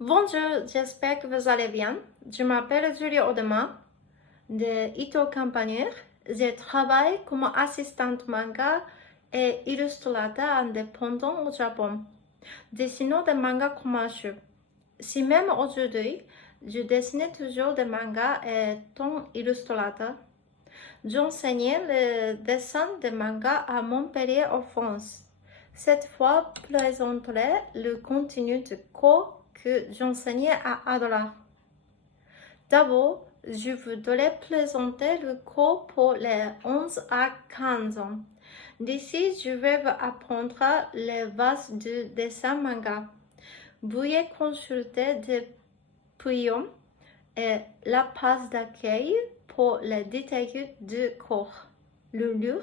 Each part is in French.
Bonjour, j'espère que vous allez bien. Je m'appelle Julie Audemars de Ito Campagner. Je travaille comme assistante manga et illustrateur indépendant au Japon, dessinant des mangas commerciaux. Si même aujourd'hui, je dessine toujours des mangas étant illustrateur, j'enseignais le dessin des mangas à Montpellier en France. Cette fois, présenterai le contenu de cours que j'enseignais à Adler. D'abord, je voudrais présenter le cours pour les 11 à 15 ans. D'ici, je vais vous apprendre les bases du dessin manga. Veuillez consulter des prions et la page d'accueil pour les détails du cours, le lieu,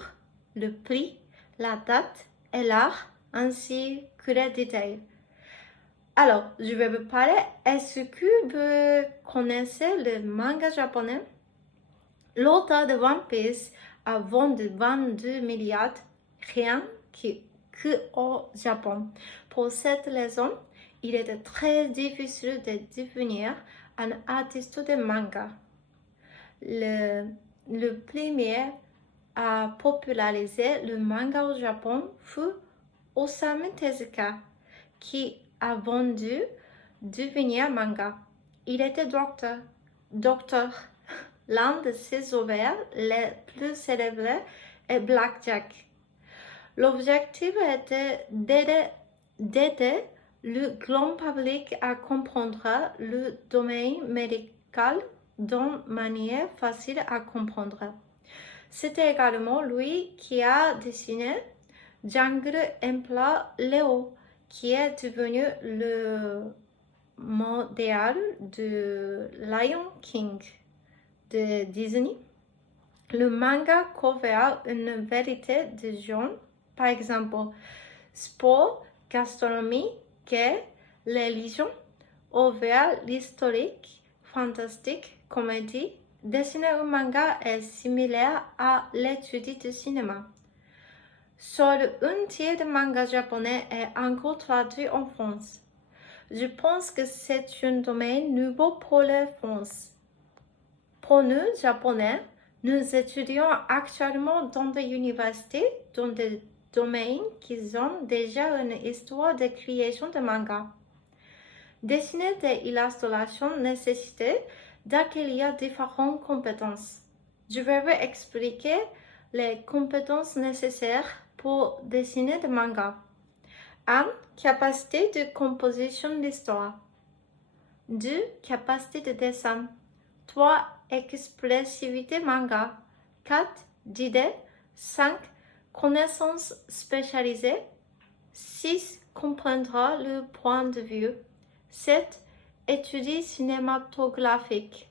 le prix, la date et l'art, ainsi que les détails. Alors, je vais vous parler. Est-ce que vous connaissez le manga japonais? L'auteur de One Piece a vendu 22 milliards rien qu'au Japon. Pour cette raison, il était très difficile de devenir un artiste de manga. Le premier à populariser le manga au Japon fut Osamu Tezuka, qui a vendu devenir manga. Il était docteur. L'un de ses ouvriers les plus célèbres est Blackjack. L'objectif était d'aider le grand public à comprendre le domaine médical d'une manière facile à comprendre. C'était également lui qui a dessiné Jungle Emperor Leo, qui est devenu le modèle de Lion King de Disney. Le manga couvre une variété de genres, par exemple sport, gastronomie, guerre, religion, ouvert l'historique, fantastique, comédie. Dessiner un manga est similaire à l'étude du cinéma. Seul un tiers de manga japonais est encore traduit en France. Je pense que c'est un domaine nouveau pour la France. Pour nous, Japonais, nous étudions actuellement dans des universités dans des domaines qui ont déjà une histoire de création de manga. Dessiner des illustrations nécessite d'acquérir différentes compétences. Je vais vous expliquer les compétences nécessaires pour dessiner des mangas. 1. Capacité de composition d'histoire. 2. Capacité de dessin. 3. Expressivité manga. 4. D'idées. 5. Connaissances spécialisées. 6. Comprendre le point de vue. 7. Études cinématographiques.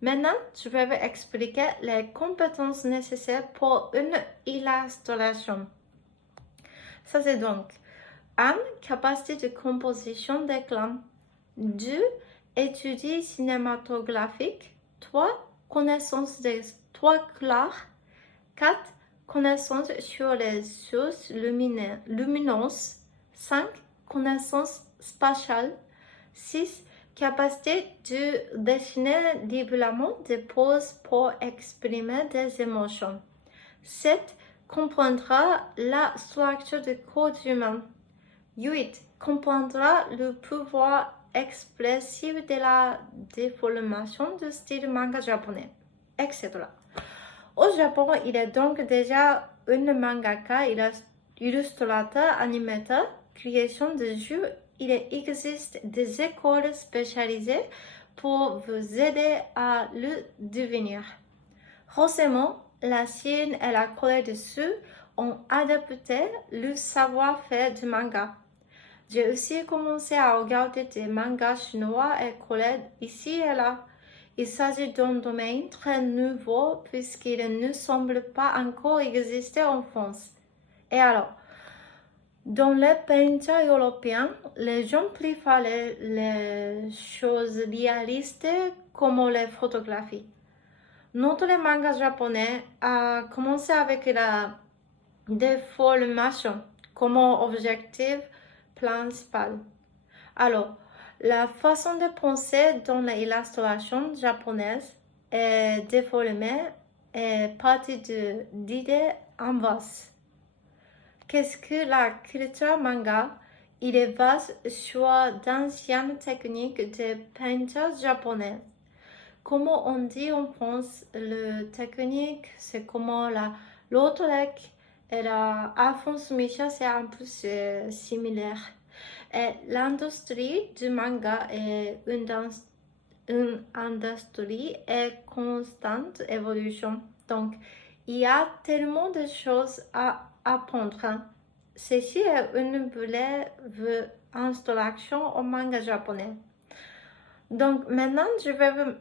Maintenant, je vais vous expliquer les compétences nécessaires pour une illustration. Ça c'est donc 1. Capacité de composition d'écran. 2. Études cinématographiques. 3. Connaissance des trois couleurs. 4. Connaissance sur les sources lumineuses. 5. Connaissance spatiale. 6. Capacité de dessiner librement des poses pour exprimer des émotions. 7. Comprendra la structure du corps humain. 8. Comprendra le pouvoir expressif de la déformation du style manga japonais, etc. Au Japon, il est donc déjà un mangaka, illustrateur, animateur, création de jeux. Il existe des écoles spécialisées pour vous aider à le devenir. Récemment, la Chine et la Corée du Sud ont adapté le savoir-faire du manga. J'ai aussi commencé à regarder des mangas chinois et coréens ici et là. Il s'agit d'un domaine très nouveau puisqu'il ne semble pas encore exister en France. Et alors, dans les peintures européens, les gens préfèrent les choses réalistes comme les photographies. Notre manga japonais a commencé avec la déformation comme objectif principal. Alors, La façon de penser dans l'illustration japonaise est déformée et partie d'idées inverses. Qu'est-ce que la culture manga? Il est basé sur d'anciennes techniques de peinture japonaise. Comment on dit en France, le technique, c'est comment l'autre et la Alphonse Micha, c'est un peu similaire. Et l'industrie du manga est une industrie en constante évolution. Donc, il y a tellement de choses à apprendre. Ceci est une brève introduction au manga japonais. Donc, maintenant, je vais vous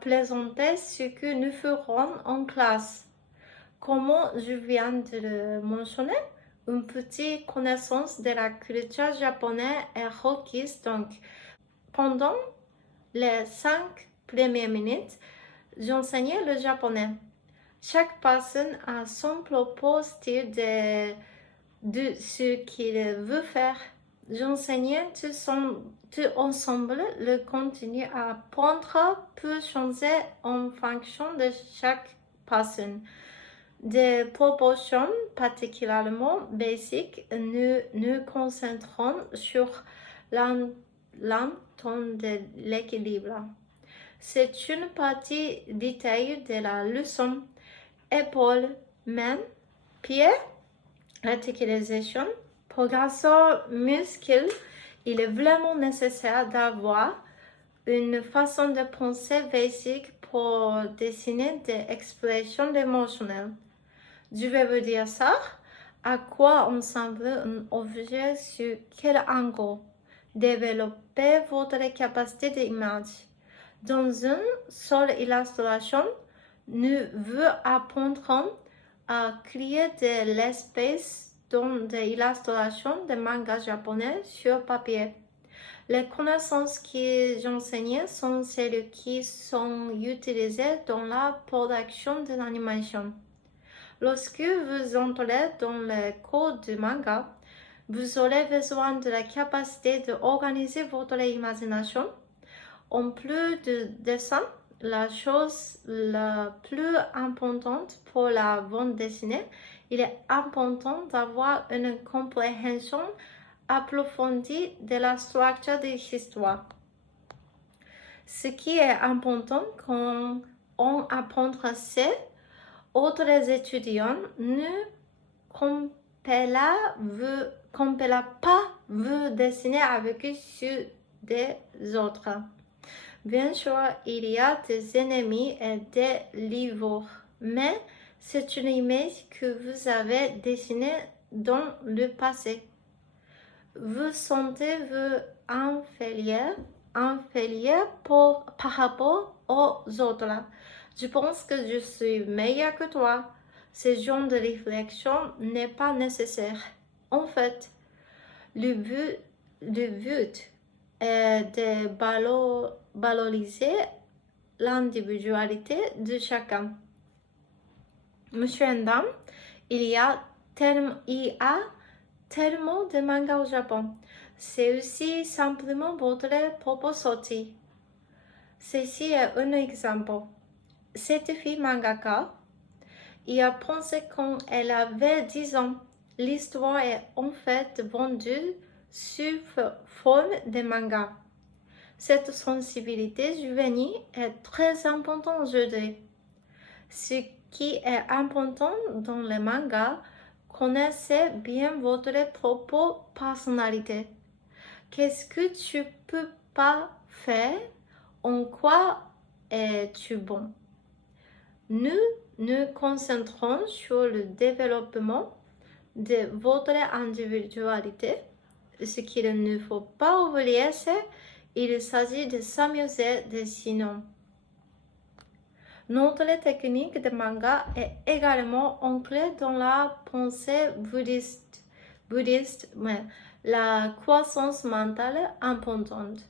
présenter ce que nous ferons en classe. Comme je viens de le mentionner, une petite connaissance de la culture japonaise est requise. Donc, pendant les 5 premières minutes, j'enseignais le japonais. Chaque personne a son propre style de ce qu'il veut faire. J'enseignais tout ensemble. Le contenu à apprendre peut changer en fonction de chaque personne. Des proportions particulièrement basiques, nous concentrons sur l'entente de l'équilibre. C'est une partie détaillée de la leçon. Épaules, mains, pieds, articulation, progression, muscles. Il est vraiment nécessaire d'avoir une façon de penser basique pour dessiner des expressions émotionnelles. Je vais vous dire ça. À quoi ressemble un objet sur quel angle? Développer votre capacité d'image. Dans une seule illustration, nous vous apprendrons à créer de l'espace dans des illustrations de mangas japonais sur papier. Les connaissances que j'enseigne sont celles qui sont utilisées dans la production de l'animation. Lorsque vous entrez dans le cours de manga, vous aurez besoin de la capacité d'organiser votre imagination. En plus de dessin, la chose la plus importante pour la bande dessinée, il est important d'avoir une compréhension approfondie de la structure de l'histoire. Ce qui est important quand on apprend, c'est autres étudiants ne compellent pas vous dessiner avec ceux des autres. Bien sûr, il y a des ennemis et des livres, mais c'est une image que vous avez dessinée dans le passé. Vous sentez-vous inférieur par rapport aux autres. Je pense que je suis meilleur que toi. Ce genre de réflexion n'est pas nécessaire. En fait, le but est de valoriser l'individualité de chacun. Monsieur et dame, il y a tellement de mangas au Japon. C'est aussi simplement votre propre sortie. Ceci est un exemple. Cette fille mangaka, il a pensé quand elle avait 10 ans. L'histoire est en fait vendue sous forme de manga. Cette sensibilité juvénile est très importante aujourd'hui. Ce qui est important dans les mangas, connaissez bien votre propre personnalité. Qu'est-ce que tu peux pas faire? En quoi es-tu bon? Nous nous concentrons sur le développement de votre individualité. Ce qu'il ne faut pas oublier, c'est qu'il s'agit de s'amuser de sinon. Notre technique de manga est également ancrée dans la pensée bouddhiste, mais la croissance mentale importante.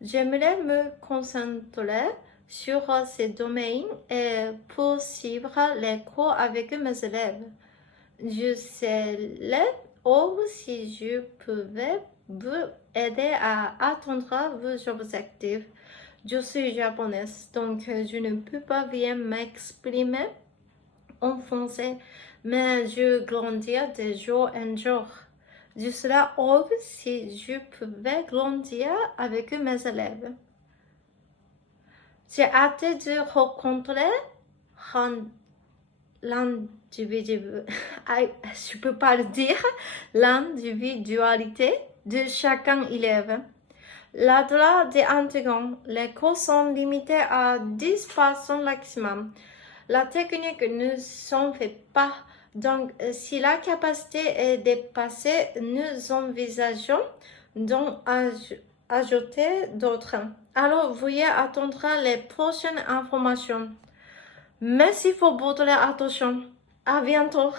J'aimerais me concentrer sur ces domaines et poursuivre les cours avec mes élèves. Je serais heureux si je pouvais vous aider à atteindre vos objectifs. Je suis japonaise, donc je ne peux pas bien m'exprimer en français, mais je grandis de jour en jour. Je serais heureux si je pouvais grandir avec mes élèves. J'ai hâte de rencontrer l'individu, je peux pas le dire, l'individualité de chacun élève. L'adresse des intégrants, les cours sont limités à 10 personnes maximum. La technique ne s'en fait pas. Donc, si la capacité est dépassée, nous envisageons d'en ajouter d'autres. Alors, veuillez attendre les prochaines informations. Merci pour votre attention. À bientôt.